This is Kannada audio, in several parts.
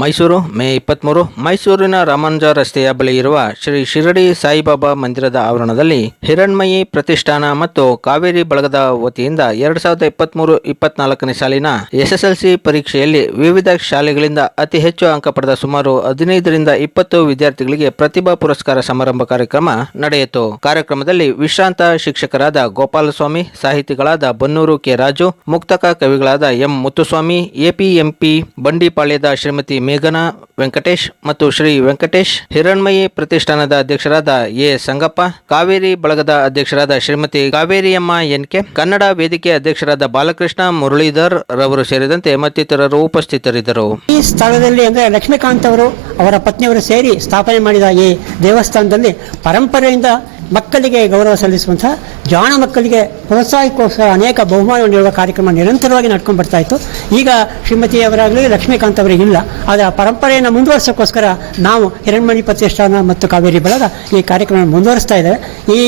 ಮೈಸೂರು, ಮೇ ಇಪ್ಪತ್ತ್ಮೂರು ಮೈಸೂರಿನ ರಾಮಾನುಜ ರಸ್ತೆಯ ಬಳಿ ಇರುವ ಶ್ರೀ ಶಿರಡಿ ಸಾಯಿಬಾಬಾ ಮಂದಿರದ ಆವರಣದಲ್ಲಿ ಹಿರಣ್ಮಯಿ ಪ್ರತಿಷ್ಠಾನ ಮತ್ತು ಕಾವೇರಿ ಬಳಗದ ವತಿಯಿಂದ ಎರಡ್ ಸಾವಿರದ ಇಪ್ಪತ್ತ್ಮೂರು ಇಪ್ಪತ್ನಾಲ್ಕನೇ ಸಾಲಿನ ಎಸ್ಎಸ್ಎಲ್ಸಿ ಪರೀಕ್ಷೆಯಲ್ಲಿ ವಿವಿಧ ಶಾಲೆಗಳಿಂದ ಅತಿ ಹೆಚ್ಚು ಅಂಕ ಪಡೆದ ಸುಮಾರು ಹದಿನೈದರಿಂದ ಇಪ್ಪತ್ತು ವಿದ್ಯಾರ್ಥಿಗಳಿಗೆ ಪ್ರತಿಭಾ ಪುರಸ್ಕಾರ ಸಮಾರಂಭ ಕಾರ್ಯಕ್ರಮ ನಡೆಯಿತು. ಕಾರ್ಯಕ್ರಮದಲ್ಲಿ ವಿಶ್ರಾಂತ ಶಿಕ್ಷಕರಾದ ಗೋಪಾಲಸ್ವಾಮಿ, ಸಾಹಿತಿಗಳಾದ ಬನ್ನೂರು ಕೆ ರಾಜು, ಮುಕ್ತಕ ಕವಿಗಳಾದ ಎಂ ಮುತ್ತುಸ್ವಾಮಿ ಎಪಿಎಂಪಿ ಬಂಡಿಪಾಳ್ಯದ ಶ್ರೀಮತಿ ಮೇಘನಾ, ವೆಂಕಟೇಶ್ ಮತ್ತು ಶ್ರೀ ವೆಂಕಟೇಶ್ ಹಿರಣ್ಮಯಿ ಪ್ರತಿಷ್ಠಾನದ ಅಧ್ಯಕ್ಷರಾದ ಎ. ಸಂಗಪ್ಪ, ಕಾವೇರಿ ಬಳಗದ ಅಧ್ಯಕ್ಷರಾದ ಶ್ರೀಮತಿ ಕಾವೇರಿಯಮ್ಮ ಎನ್ಕೆ ಕನ್ನಡ ವೇದಿಕೆ ಅಧ್ಯಕ್ಷರಾದ ಬಾಲಕೃಷ್ಣ ಮುರಳೀಧರ್ ರವರು ಸೇರಿದಂತೆ ಮತ್ತಿತರರು ಉಪಸ್ಥಿತರಿದ್ದರು. ಈ ಸ್ಥಳದಲ್ಲಿ ಅಂದರೆ ಲಕ್ಷ್ಮೀಕಾಂತ್ ಅವರು ಅವರ ಪತ್ನಿಯವರು ಸೇರಿ ಸ್ಥಾಪನೆ ಮಾಡಿದ ಈ ದೇವಸ್ಥಾನದಲ್ಲಿ ಪರಂಪರೆಯಿಂದ ಮಕ್ಕಳಿಗೆ ಗೌರವ ಸಲ್ಲಿಸುವಂತಹ ಜಾಣ ಮಕ್ಕಳಿಗೆ ಪ್ರೋತ್ಸಾಹಕ್ಕೋಸ್ಕರ ಅನೇಕ ಬಹುಮಾನ ನೀಡುವ ಕಾರ್ಯಕ್ರಮ ನಿರಂತರವಾಗಿ ನಡ್ಕೊಂಡು ಬರ್ತಾ ಇತ್ತು. ಈಗ ಶ್ರೀಮತಿಯವರಾಗಲಿ ಲಕ್ಷ್ಮೀಕಾಂತ್ ಅವರಿಗೆ ಇಲ್ಲ. ಆದರೆ ಆ ಪರಂಪರೆಯನ್ನು ಮುಂದುವರಿಸೋಕ್ಕೋಸ್ಕರ ನಾವು ಹಿರಣ್ಮಣಿ ಪ್ರತಿಷ್ಠಾನ ಮತ್ತು ಕಾವೇರಿ ಬಳಗ ಈ ಕಾರ್ಯಕ್ರಮ ಮುಂದುವರಿಸ್ತಾ ಇದ್ದೇವೆ. ಈ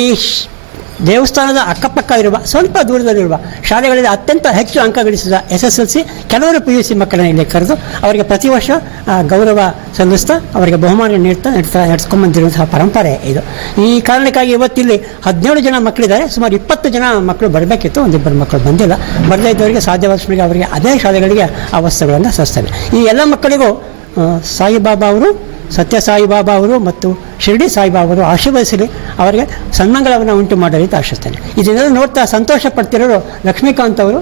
ದೇವಸ್ಥಾನದ ಅಕ್ಕಪಕ್ಕ ಇರುವ ಸ್ವಲ್ಪ ದೂರದಲ್ಲಿರುವ ಶಾಲೆಗಳಲ್ಲಿ ಅತ್ಯಂತ ಹೆಚ್ಚು ಅಂಕ ಗಳಿಸಿದ ಎಸ್ ಎಸ್ ಎಲ್ ಸಿ ಕೆಲವರು ಪಿ ಯು ಸಿ ಮಕ್ಕಳನ್ನ ಇಲ್ಲಿ ಕರೆದು ಅವರಿಗೆ ಪ್ರತಿ ವರ್ಷ ಗೌರವ ಸಲ್ಲಿಸ್ತಾ ಅವರಿಗೆ ಬಹುಮಾನ ನೀಡ್ತಾ ನಡೆಸ್ತಾ ನಡೆಸ್ಕೊಂಡ್ಬಂದಿರುವಂತಹ ಪರಂಪರೆ ಇದು. ಈ ಕಾರಣಕ್ಕಾಗಿ ಇವತ್ತಿಲ್ಲಿ ಹದಿನೇಳು ಜನ ಮಕ್ಕಳಿದ್ದಾರೆ, ಸುಮಾರು ಇಪ್ಪತ್ತು ಜನ ಮಕ್ಕಳು ಬರಬೇಕಿತ್ತು, ಒಂದಿಬ್ಬರು ಮಕ್ಕಳು ಬಂದಿಲ್ಲ. ಬರದೇ ಇದ್ದವರಿಗೆ ಸಾಧ್ಯವಾದಷ್ಟು ಅವರಿಗೆ ಅದೇ ಶಾಲೆಗಳಿಗೆ ಆ ವಸ್ತುಗಳನ್ನು ಈ ಎಲ್ಲ ಮಕ್ಕಳಿಗೂ ಸಾಯಿಬಾಬಾ ಅವರು ಸತ್ಯ ಸಾಯಿಬಾಬಾ ಅವರು ಮತ್ತು ಶಿರಡಿ ಸಾಯಿಬಾಬಾ ಅವರು ಆಶೀರ್ವದಿಸಲಿ, ಅವರಿಗೆ ಸನ್ಮಂಗಳವನ್ನು ಉಂಟು ಮಾಡಲಿ ಅಂತ ಆಶಿಸ್ತೇನೆ. ಇದನ್ನೆಲ್ಲ ನೋಡ್ತಾ ಸಂತೋಷ ಪಡ್ತಿರೋರು ಲಕ್ಷ್ಮೀಕಾಂತ್ ಅವರು.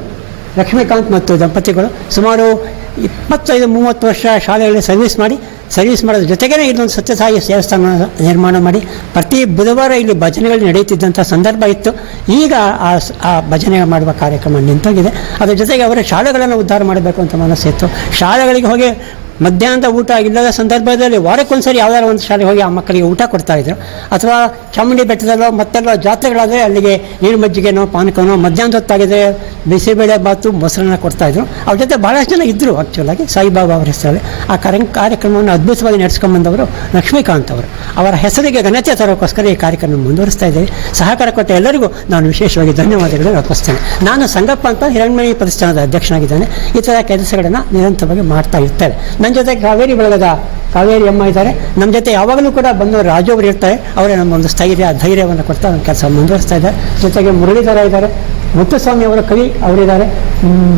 ಲಕ್ಷ್ಮೀಕಾಂತ್ ಮತ್ತು ದಂಪತಿಗಳು ಸುಮಾರು ಇಪ್ಪತ್ತೈದು, ಮೂವತ್ತು ವರ್ಷ ಶಾಲೆಯಲ್ಲಿ ಸರ್ವಿಸ್ ಮಾಡಿ, ಸರ್ವಿಸ್ ಮಾಡೋದ್ರ ಜೊತೆಗೇ ಇಲ್ಲೊಂದು ಸತ್ಯಸಾಯಿ ದೇವಸ್ಥಾನ ನಿರ್ಮಾಣ ಮಾಡಿ, ಪ್ರತಿ ಬುಧವಾರ ಇಲ್ಲಿ ಭಜನೆಗಳು ನಡೆಯುತ್ತಿದ್ದಂಥ ಸಂದರ್ಭ ಇತ್ತು. ಈಗ ಆ ಆ ಭಜನೆ ಮಾಡುವ ಕಾರ್ಯಕ್ರಮ ನಿಂತೋಗಿದೆ. ಅದರ ಜೊತೆಗೆ ಅವರ ಶಾಲೆಗಳನ್ನು ಉದ್ಧಾರ ಮಾಡಬೇಕು ಅಂತ ಮನಸ್ಸಿತ್ತು ಶಾಲೆಗಳಿಗೆ ಹೋಗಿ ಮಧ್ಯಾಹ್ನದ ಊಟ ಇಲ್ಲದ ಸಂದರ್ಭದಲ್ಲಿ ವಾರಕ್ಕೊಂದ್ಸರಿ ಯಾವ್ದಾದ್ರು ಒಂದು ಶಾಲೆಗೆ ಹೋಗಿ ಆ ಮಕ್ಕಳಿಗೆ ಊಟ ಕೊಡ್ತಾ ಇದ್ರು. ಅಥವಾ ಚಾಮುಂಡಿ ಬೆಟ್ಟದಲ್ಲೋ ಮತ್ತೆಲ್ಲೋ ಜಾತ್ರೆಗಳಾದರೆ ಅಲ್ಲಿಗೆ ನೀರು ಮಜ್ಜಿಗೆನೋ, ಪಾನಕನೋ, ಮಧ್ಯಾಹ್ನದ ಹೊತ್ತಾಗಿದ್ರೆ ಬಿಸಿಬೇಳೆ ಬಾತು, ಮೊಸರನ್ನ ಕೊಡ್ತಾ ಇದ್ರು. ಅವ್ರ ಜೊತೆ ಭಾಳಷ್ಟು ಜನ ಇದ್ದರು ಆ್ಯಕ್ಚುಲಾಗಿ ಸಾಯಿಬಾಬಾ ಅವರ ಹೆಸರಲ್ಲಿ. ಆ ಕಾರ್ಯ ಕಾರ್ಯಕ್ರಮವನ್ನು ಅದ್ಭುತವಾಗಿ ನಡೆಸ್ಕೊಂಡ್ಬಂದವರು ಲಕ್ಷ್ಮೀಕಾಂತ್ ಅವರು. ಅವರ ಹೆಸರಿಗೆ ಘನತೆ ತರೋಕ್ಕೋಸ್ಕರ ಈ ಕಾರ್ಯಕ್ರಮ ಮುಂದುವರಿಸ್ತಾ ಇದ್ದೇವೆ. ಸಹಕಾರ ಕೊಟ್ಟ ಎಲ್ಲರಿಗೂ ನಾನು ವಿಶೇಷವಾಗಿ ಧನ್ಯವಾದಗಳನ್ನು ಅರ್ಪಿಸ್ತೇನೆ. ನಾನು ಸಂಗಪ್ಪ ಅಂತ ಹಿರಣ್ಮಣಿ ಪ್ರತಿಷ್ಠಾನದ ಅಧ್ಯಕ್ಷನಾಗಿದ್ದೇನೆ. ಈ ಥರ ಕೆಲಸಗಳನ್ನು ನಿರಂತರವಾಗಿ ಮಾಡ್ತಾ ಇರ್ತೇವೆ. ನನ್ನ ಜೊತೆ ಕಾವೇರಿ ಬಳಗದ ಕಾವೇರಿ ಅಮ್ಮ ಇದ್ದಾರೆ. ನಮ್ಮ ಜೊತೆ ಯಾವಾಗಲೂ ಕೂಡ ಬಂದು ರಾಜೋ ಅವರು ಇರ್ತಾರೆ. ಅವರೇ ನಮ್ಮ ಒಂದು ಸ್ಥೈರ್ಯ, ಧೈರ್ಯವನ್ನು ಕೊಡ್ತಾ ನಮ್ಮ ಕೆಲಸ ಮುಂದುವರಿಸ್ತಾ ಇದ್ದಾರೆ. ಜೊತೆಗೆ ಮುರಳೀಧರ ಇದ್ದಾರೆ. ಮುತ್ತುಸ್ವಾಮಿ ಅವರ ಕವಿ ಅವರಿದ್ದಾರೆ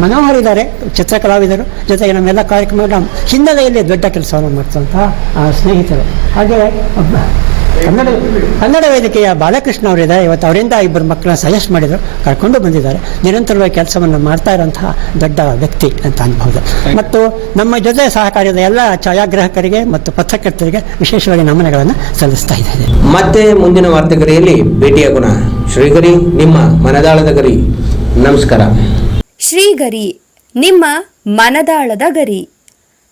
ಮನೋಹರ್ ಇದ್ದಾರೆ, ಚಿತ್ರಕಲಾವಿದರು. ಜೊತೆಗೆ ನಮ್ಮೆಲ್ಲ ಕಾರ್ಯಕ್ರಮಗಳ ಹಿನ್ನೆಲೆಯಲ್ಲಿ ದೊಡ್ಡ ಕೆಲಸವನ್ನು ಮಾಡ್ತಂತಹ ಸ್ನೇಹಿತರು. ಹಾಗೆ ಕನ್ನಡ ಕನ್ನಡ ವೇದಿಕೆಯ ಬಾಲಕೃಷ್ಣ ಅವರಿದ್ದಾರೆ ಇವತ್ತು ಅವರಿಂದ ಇಬ್ಬರು ಮಕ್ಕಳನ್ನ ಸಜೆಸ್ಟ್ ಮಾಡಿದರು. ಕರ್ಕೊಂಡು ಬಂದಿದ್ದಾರೆ. ನಿರಂತರವಾಗಿ ಕೆಲಸವನ್ನು ಮಾಡ್ತಾ ಇರುವಂತಹ ದೊಡ್ಡ ವ್ಯಕ್ತಿ ಅಂತ ಅನ್ಬಹುದು. ಮತ್ತು ನಮ್ಮ ಜೊತೆ ಸಹಕಾರದ ಎಲ್ಲ ಛಾಯಾಗ್ರಾಹಕರಿಗೆ ಮತ್ತು ಪತ್ರಕರ್ತರಿಗೆ ವಿಶೇಷವಾಗಿ ನಮನಗಳನ್ನು ಸಲ್ಲಿಸ್ತಾ ಇದ್ದೇನೆ. ಮತ್ತೆ ಮುಂದಿನ ವಾರ್ತೆಗರಿಯಲ್ಲಿ ಭೇಟಿಯಾಗೋಣ ಶ್ರೀಗರಿ ನಿಮ್ಮ ಮನದಾಳದ ಗರಿ. ನಮಸ್ಕಾರ. ಶ್ರೀಗರಿ ನಿಮ್ಮ ಮನದಾಳದ ಗರಿ.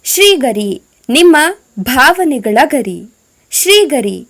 ಶ್ರೀಗರಿ ನಿಮ್ಮ ಭಾವನೆಗಳ ಗರಿ. ಶ್ರೀಗರಿ